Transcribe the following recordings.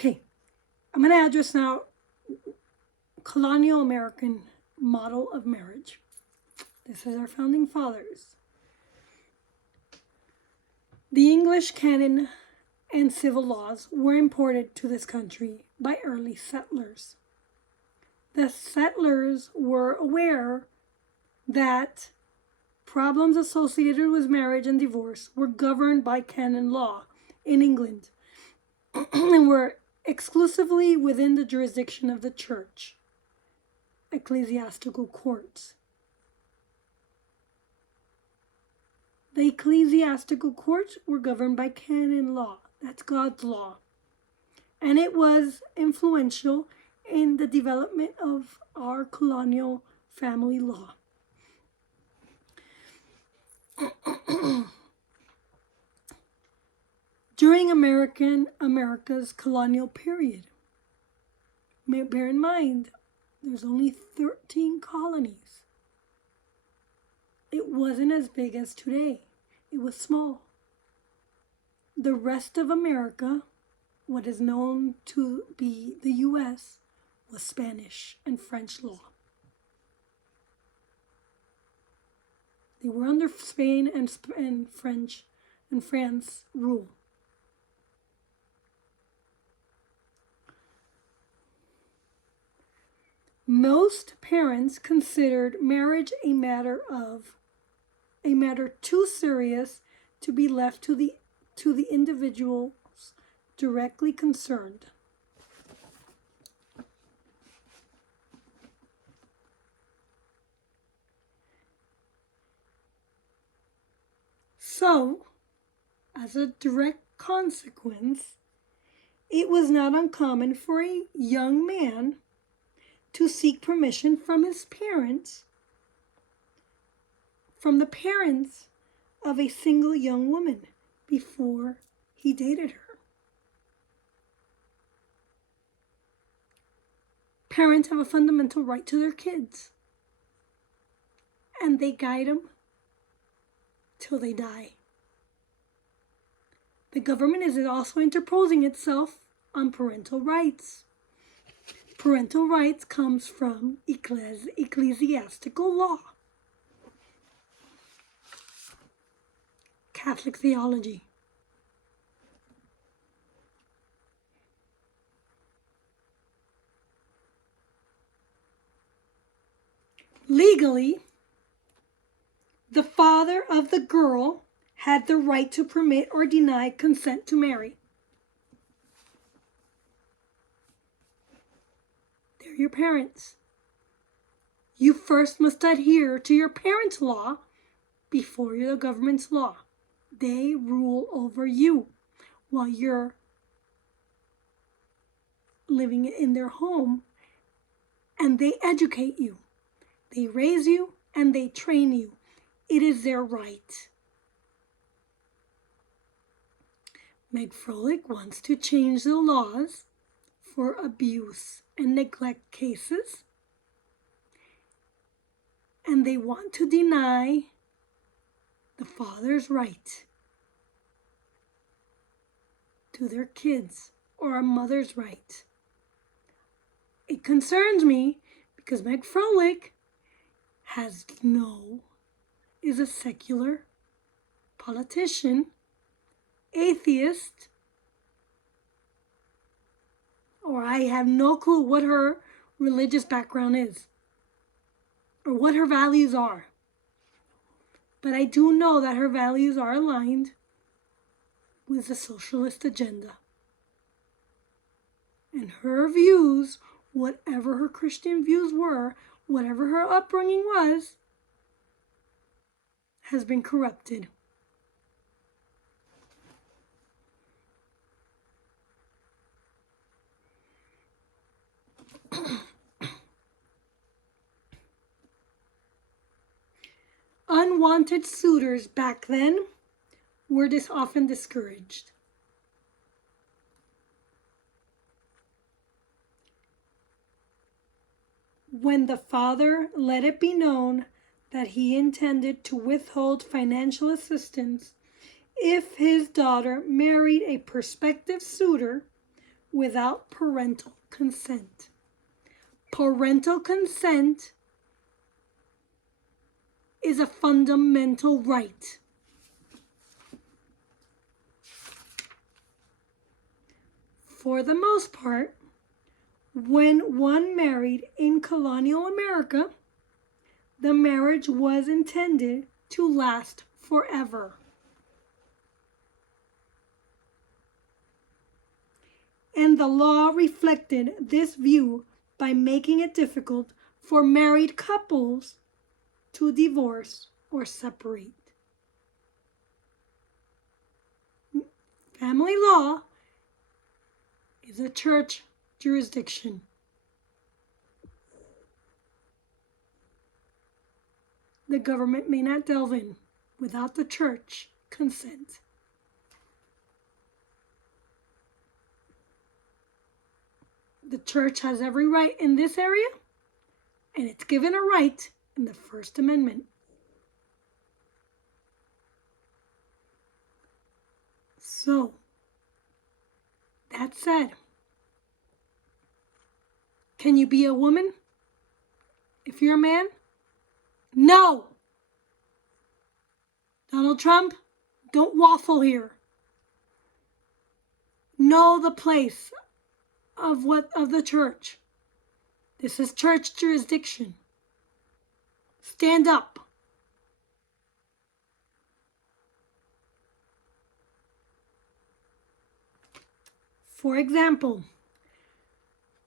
Okay, I'm going to address now colonial American model of marriage. This is our founding fathers. The English canon and civil laws were imported to this country by early settlers. The settlers were aware that problems associated with marriage and divorce were governed by canon law in England and were exclusively within the jurisdiction of the church, ecclesiastical courts. The ecclesiastical courts were governed by canon law. That's God's law. And it was influential in the development of our colonial family law. During America's colonial period, bear in mind, there's only 13 colonies. It wasn't as big as today. It was small. The rest of America, what is known to be the U.S., was Spanish and French law. They were under Spain and French and France rule. Most parents considered marriage a matter too serious to be left to the individuals directly concerned. So, as a direct consequence, it was not uncommon for a young man to seek permission from his parents, from the parents of a single young woman before he dated her. Parents have a fundamental right to their kids, and they guide them till they die. The government is also interposing itself on parental rights. Parental rights comes from ecclesiastical law, Catholic theology. Legally, the father of the girl had the right to permit or deny consent to marry. They're your parents. You first must adhere to your parents' law before the government's law. They rule over you while you're living in their home, and they educate you. They raise you and they train you. It is their right. Meg Froelich wants to change the laws for abuse and neglect cases, and they want to deny the father's right to their kids, or a mother's right. It concerns me because Meg Froelich is a secular politician, atheist, or I have no clue what her religious background is or what her values are. But I do know that her values are aligned with the socialist agenda. And her views, whatever her Christian views were, whatever her upbringing was, has been corrupted. Unwanted suitors back then were often discouraged. When the father let it be known that he intended to withhold financial assistance if his daughter married a prospective suitor without parental consent. Parental consent is a fundamental right. For the most part, when one married in colonial America, the marriage was intended to last forever. And the law reflected this view by making it difficult for married couples to divorce or separate. Family law is a church jurisdiction. The government may not delve in without the church consent. The church has every right in this area, and it's given a right in the First Amendment. So, that said, can you be a woman if you're a man? No! Donald Trump, don't waffle here. Know the place of the church. This is church jurisdiction. Stand up. For example,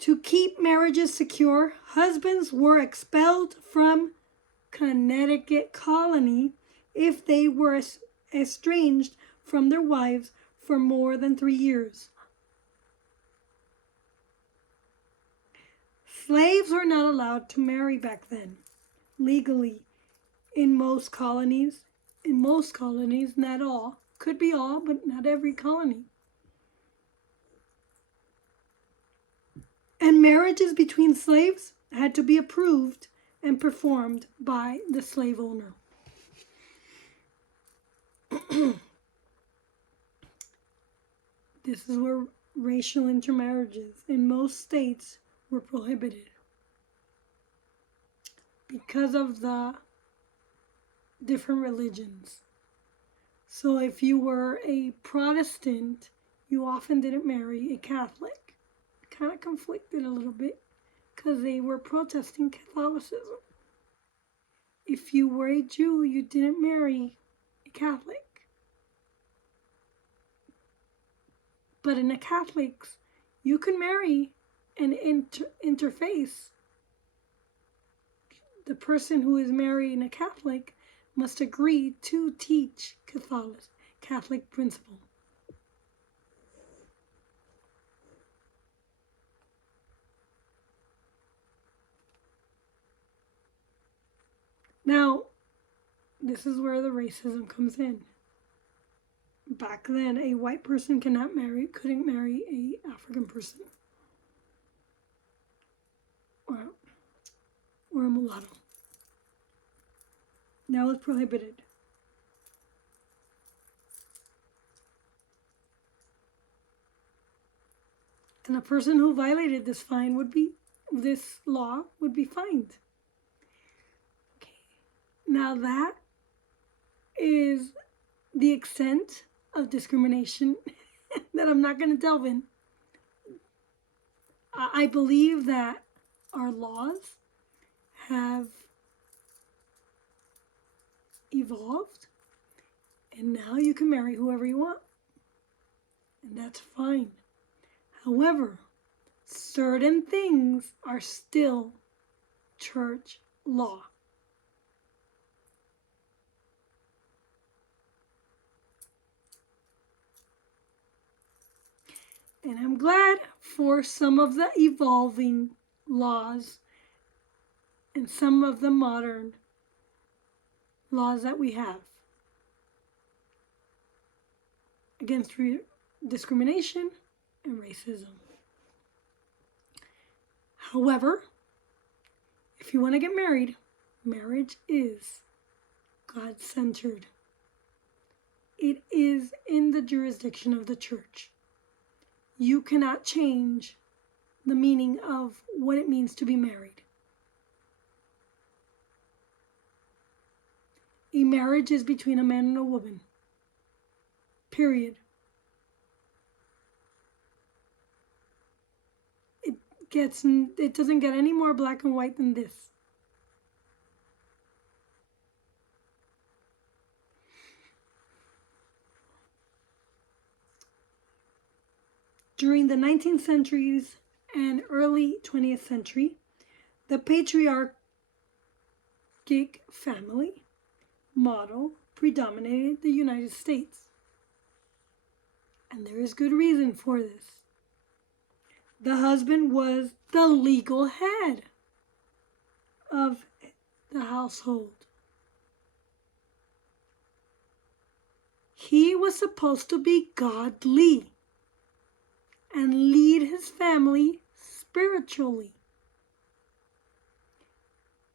to keep marriages secure, husbands were expelled from Connecticut colony if they were estranged from their wives for more than 3 years. Slaves were not allowed to marry back then, legally, in most colonies. In most colonies, not all. Could be all, but not every colony. And marriages between slaves had to be approved and performed by the slave owner. This is where racial intermarriages in most states were prohibited because of the different religions. So if you were a Protestant, you often didn't marry a Catholic. Kind of conflicted a little bit because they were protesting Catholicism. If you were a Jew, you didn't marry a Catholic. But in a Catholics, you can marry and interface. The person who is marrying a Catholic must agree to teach Catholic principle. Now, this is where the racism comes in. Back then, a white person couldn't marry a African person. Or a mulatto. That was prohibited. And a person who violated this law would be fined. Okay. Now that is the extent of discrimination that I'm not going to delve in. I believe that our laws have evolved, and now you can marry whoever you want, and that's fine. However, certain things are still church law. And I'm glad for some of the evolving laws and some of the modern laws that we have against discrimination and racism. However, if you want to get married, marriage is God-centered. It is in the jurisdiction of the church. you cannot change the meaning of what it means to be married. A marriage is between a man and a woman. Period. It doesn't get any more black and white than this. During the 19th centuries and early 20th century, the patriarchic family model predominated the United States. And there is good reason for this. The husband was the legal head of the household. He was supposed to be godly and lead his family spiritually.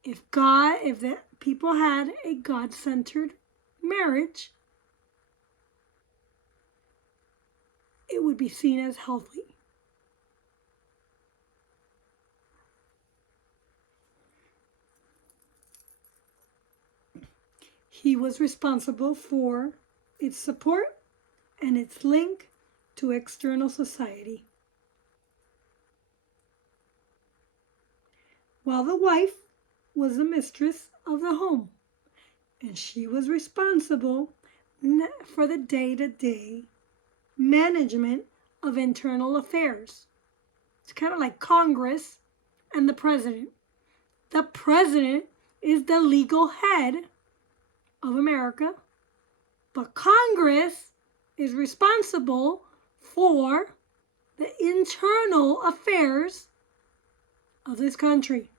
If the people had a God-centered marriage, it would be seen as healthy. He was responsible for its support and its link to external society. While the wife was the mistress of the home, and she was responsible for the day-to-day management of internal affairs. It's kind of like Congress and the president. The president is the legal head of America, but Congress is responsible for the internal affairs of this country.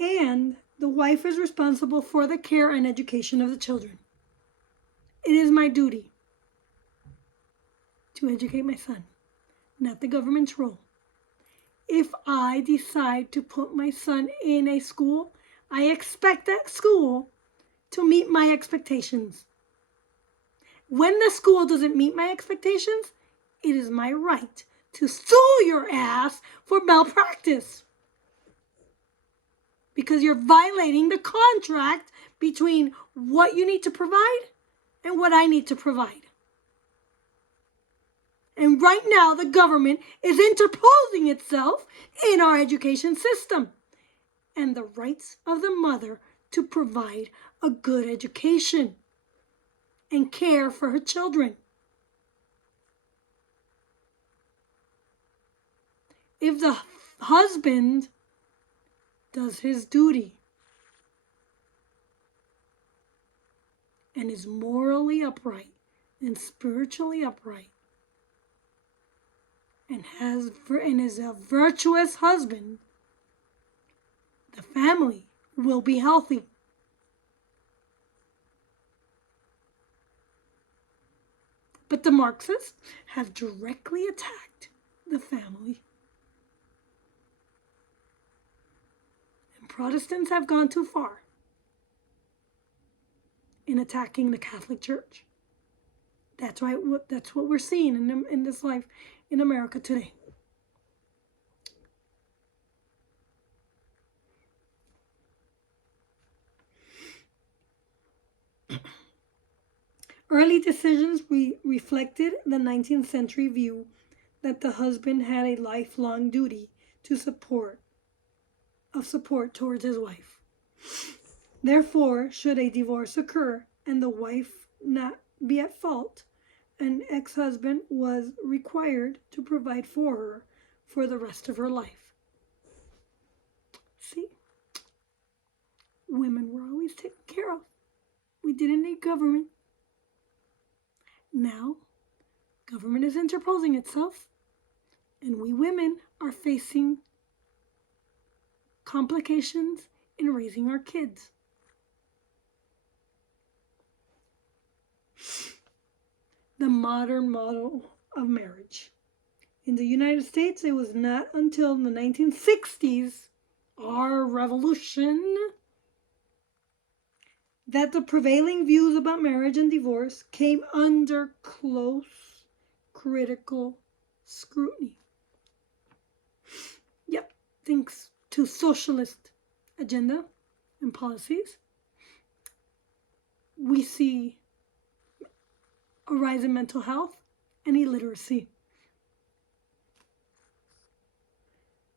And the wife is responsible for the care and education of the children. It is my duty to educate my son, not the government's role. If I decide to put my son in a school, I expect that school to meet my expectations. When the school doesn't meet my expectations, it is my right to sue your ass for malpractice. Because you're violating the contract between what you need to provide and what I need to provide. And right now, the government is interposing itself in our education system and the rights of the mother to provide a good education and care for her children. If the husband does his duty and is morally upright and spiritually upright and is a virtuous husband, the family will be healthy. But the Marxists have directly attacked the family. And Protestants have gone too far in attacking the Catholic Church. That's what we're seeing in this life in America today. Early decisions reflected the 19th century view that the husband had a lifelong duty to support towards his wife. Therefore, should a divorce occur and the wife not be at fault, an ex-husband was required to provide for her for the rest of her life. See? Women were always taken care of. We didn't need government. Now, government is interposing itself, and we women are facing complications in raising our kids. The modern model of marriage. In the United States, it was not until the 1960s our revolution, that the prevailing views about marriage and divorce came under close critical scrutiny. Yep, thanks to socialist agenda and policies, we see a rise in mental health and illiteracy,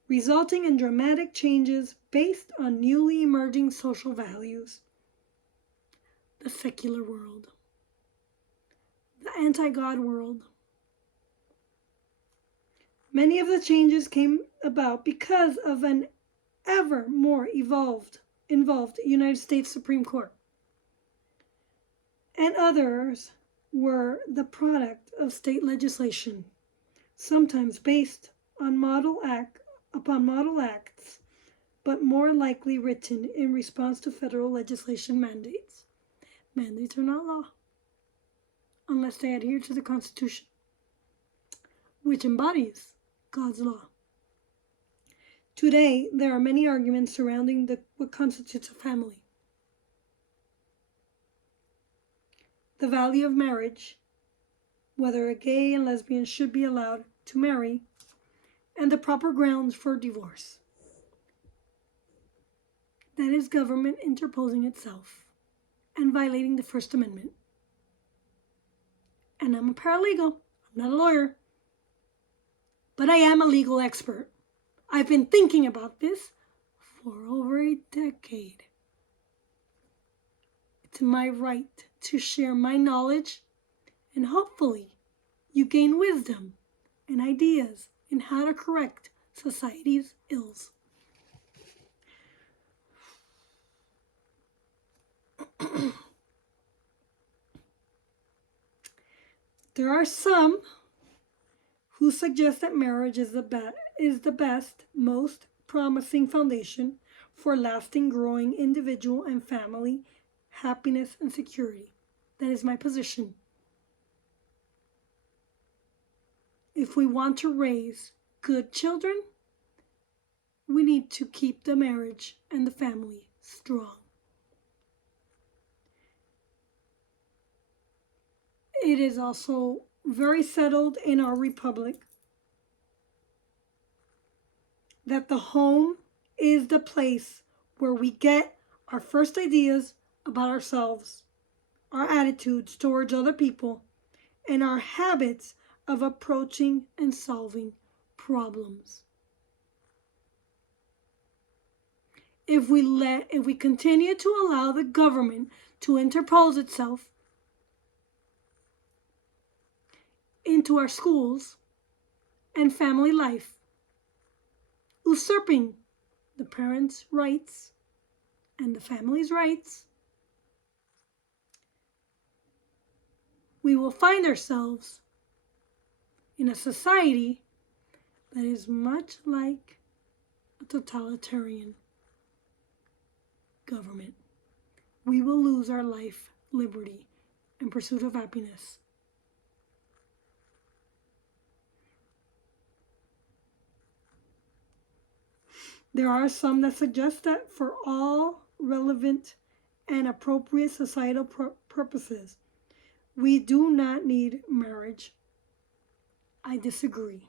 resulting in dramatic changes based on newly emerging social values. The secular world, the anti-God world. Many of the changes came about because of an ever more involved United States Supreme Court. And others were the product of state legislation, sometimes based on model acts, but more likely written in response to federal legislation mandates. Mandates are not law, unless they adhere to the Constitution, which embodies God's law. Today, there are many arguments surrounding what constitutes a family. The value of marriage, whether a gay and lesbian should be allowed to marry, and the proper grounds for divorce. That is government interposing itself and violating the First Amendment. And I'm a paralegal, I'm not a lawyer, but I am a legal expert. I've been thinking about this for over a decade. It's my right to share my knowledge, and hopefully you gain wisdom and ideas in how to correct society's ills. There are some who suggest that marriage is the best, most promising foundation for lasting, growing individual and family happiness and security. That is my position. If we want to raise good children, we need to keep the marriage and the family strong. It is also very settled in our republic that the home is the place where we get our first ideas about ourselves, our attitudes towards other people, and our habits of approaching and solving problems. If we continue to allow the government to interpose itself into our schools and family life, usurping the parents' rights and the family's rights, we will find ourselves in a society that is much like a totalitarian government. We will lose our life, liberty, and pursuit of happiness. There are some that suggest that for all relevant and appropriate societal purposes, we do not need marriage. I disagree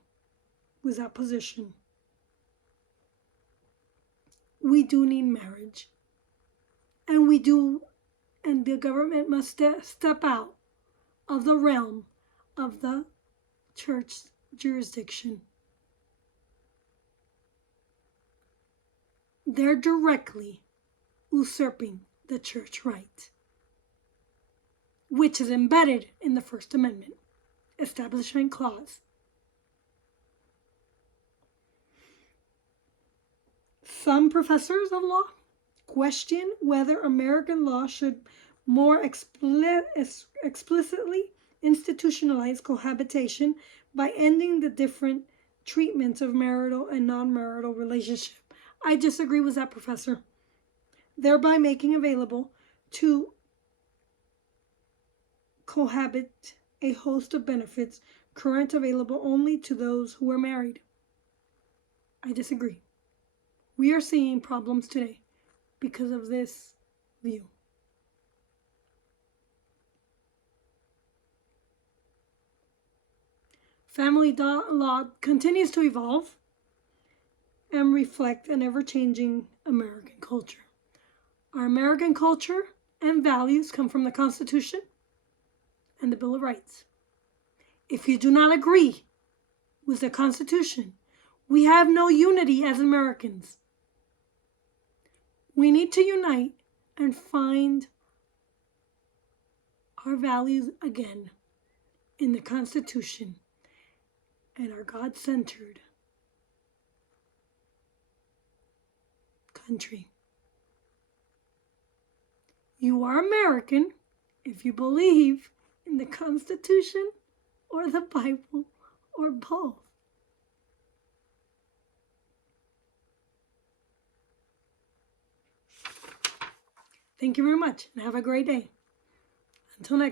with that position. We do need marriage. And the government must step out of the realm of the church jurisdiction. They're directly usurping the church right, which is embedded in the First Amendment Establishment Clause. Some professors of law question whether American law should more explicitly institutionalize cohabitation by ending the different treatments of marital and non-marital relationship. I disagree with that professor, thereby making available to cohabit a host of benefits currently available only to those who are married. I disagree. We are seeing problems today because of this view. Family law continues to evolve and reflect an ever-changing American culture. Our American culture and values come from the Constitution and the Bill of Rights. If you do not agree with the Constitution, we have no unity as Americans. We need to unite and find our values again in the Constitution and our God-centered country. You are American if you believe in the Constitution or the Bible or both. Thank you very much and have a great day. Until next time.